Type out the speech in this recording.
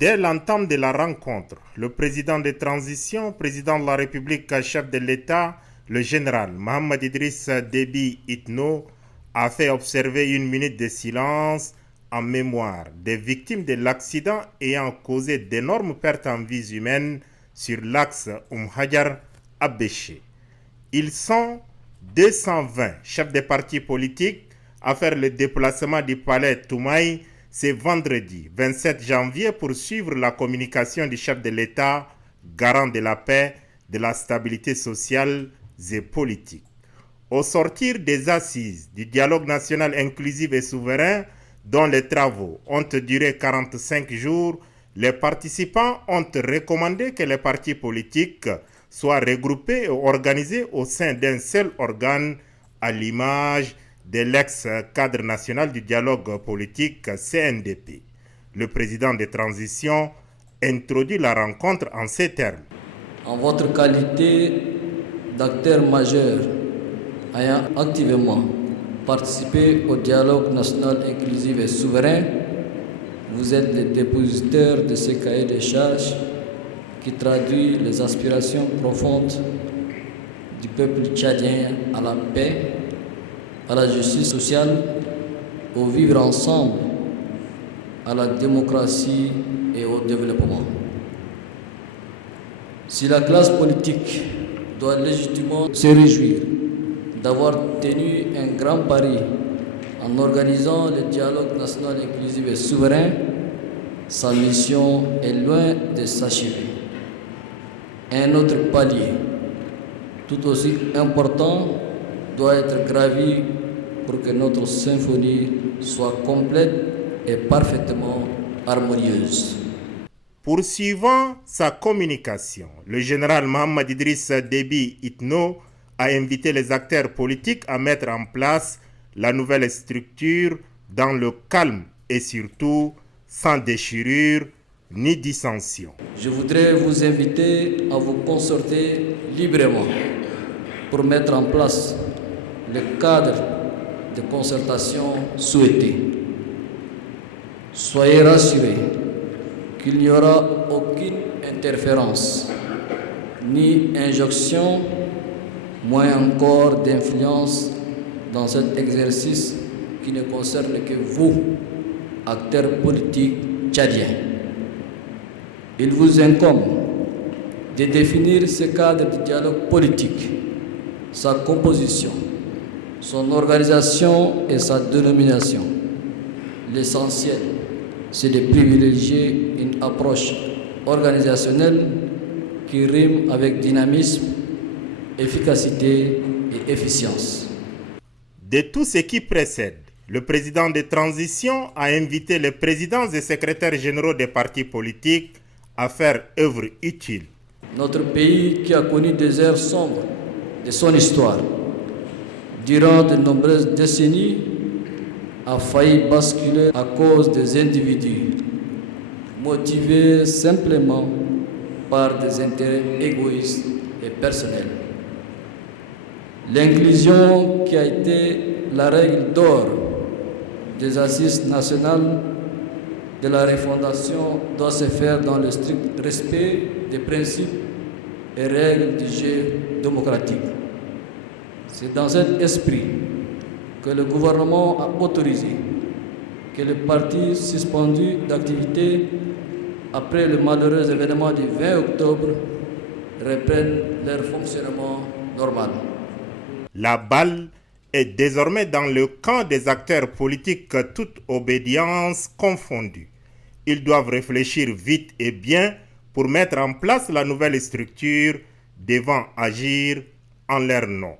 Dès l'entame de la rencontre, le président de transition, président de la République, chef de l'État, le général Mohamed Idriss Déby Itno, a fait observer une minute de silence en mémoire des victimes de l'accident ayant causé d'énormes pertes en vies humaines sur l'axe Hadjar-Abéché. Ils sont 220 chefs de partis politiques à faire le déplacement du palais Toumaï ce vendredi 27 janvier pour suivre la communication du chef de l'État, garant de la paix, de la stabilité sociale et politique. Au sortir des assises du dialogue national inclusif et souverain, dont les travaux ont duré 45 jours, les participants ont recommandé que les partis politiques soient regroupés et organisés au sein d'un seul organe, à l'image de l'ex-cadre national du dialogue politique CNDP. Le président de transition introduit la rencontre en ces termes. En votre qualité d'acteur majeur ayant activement participé au dialogue national inclusif et souverain, vous êtes le dépositaire de ce cahier des charges qui traduit les aspirations profondes du peuple tchadien à la paix, à la justice sociale, au vivre ensemble, à la démocratie et au développement. Si la classe politique doit légitimement se réjouir d'avoir tenu un grand pari en organisant le dialogue national inclusif et souverain, sa mission est loin de s'achever. Un autre palier, tout aussi important, doit être gravi pour que notre symphonie soit complète et parfaitement harmonieuse. Poursuivant sa communication, le général Mohamed Idriss Déby Itno a invité les acteurs politiques à mettre en place la nouvelle structure dans le calme et surtout sans déchirure ni dissension. Je voudrais vous inviter à vous concerter librement pour mettre en place le cadre de concertation souhaité. Soyez rassurés qu'il n'y aura aucune interférence ni injonction, moins encore d'influence dans cet exercice qui ne concerne que vous, acteurs politiques tchadiens. Il vous incombe de définir ce cadre de dialogue politique, sa composition, son organisation et sa dénomination. L'essentiel, c'est de privilégier une approche organisationnelle qui rime avec dynamisme, efficacité et efficience. De tout ce qui précède, le président de transition a invité les présidents et secrétaires généraux des partis politiques à faire œuvre utile. Notre pays, qui a connu des ères sombres de son histoire, durant de nombreuses décennies, a failli basculer à cause des individus motivés simplement par des intérêts égoïstes et personnels. L'inclusion, qui a été la règle d'or des assises nationales de la refondation, doit se faire dans le strict respect des principes et règles du jeu démocratique. C'est dans cet esprit que le gouvernement a autorisé que les partis suspendus d'activité après le malheureux événement du 20 octobre reprennent leur fonctionnement normal. La balle est désormais dans le camp des acteurs politiques, toute obédience confondue. Ils doivent réfléchir vite et bien pour mettre en place la nouvelle structure devant agir en leur nom.